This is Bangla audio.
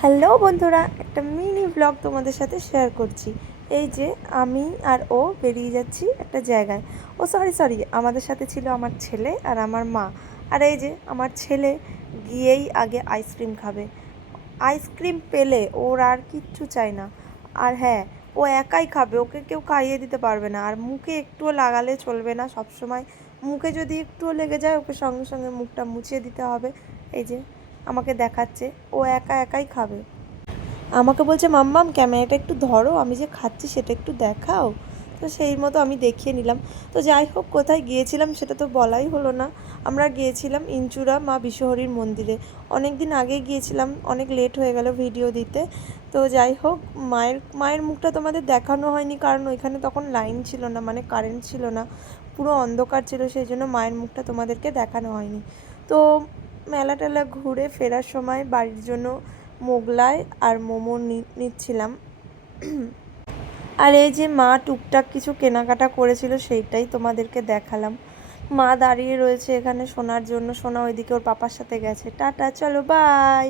হ্যালো বন্ধুরা, একটা মিনি ব্লগ তোমাদের সাথে শেয়ার করছি। এই যে আমি আর ও বেরিয়ে যাচ্ছি একটা জায়গায়। ও সরি, আমাদের সাথে ছিল আমার ছেলে আর আমার মা। আর এই যে আমার ছেলে গিয়েই আগে আইসক্রিম খাবে। আইসক্রিম পেলে ওর আর কিচ্ছু চাই না। আর হ্যাঁ, ও একাই খাবে, ওকে কেউ খাইয়ে দিতে পারবে না। আর মুখে একটুও লাগালে চলবে না, সবসময় মুখে যদি একটুও লেগে যায় ওকে সঙ্গে সঙ্গে মুখটা মুছিয়ে দিতে হবে। এই যে আমাকে দেখাচ্ছে, ও একা একাই খাবে। আমাকে বলছে, মাম্মাম ক্যামেরাটা একটু ধরো, আমি যে খাচ্ছি সেটা একটু দেখাও। তো সেই মতো আমি দেখিয়ে নিলাম। তো যাই হোক, কোথায় গিয়েছিলাম সেটা তো বলাই হলো না। আমরা গিয়েছিলাম ইনচুরা মা বিশ্বহরীর মন্দিরে। অনেক দিন আগে গিয়েছিলাম, অনেক লেট হয়ে গেল ভিডিও দিতে। তো যাই হোক, মায়ের মুখটা তোমাদের দেখানো হয়নি, কারণ ওইখানে তখন লাইন ছিল না, মানে কারেন্ট ছিল না, পুরো অন্ধকার ছিল, সেই জন্য মায়ের মুখটা তোমাদেরকে দেখানো হয়নি। তো মেলা টেলা ঘুরে ফেরার সময় বাড়ির জন্য মোগলাই আর মোমো নিচ্ছিলাম। আর এই যে মা টুকটাক কিছু কেনাকাটা করেছিল, সেইটাই তোমাদেরকে দেখালাম। মা দাঁড়িয়ে রয়েছে এখানে শোনার জন্য, শোনা ওইদিকে ওর পাপার সাথে গেছে। টাটা, চলো বাই।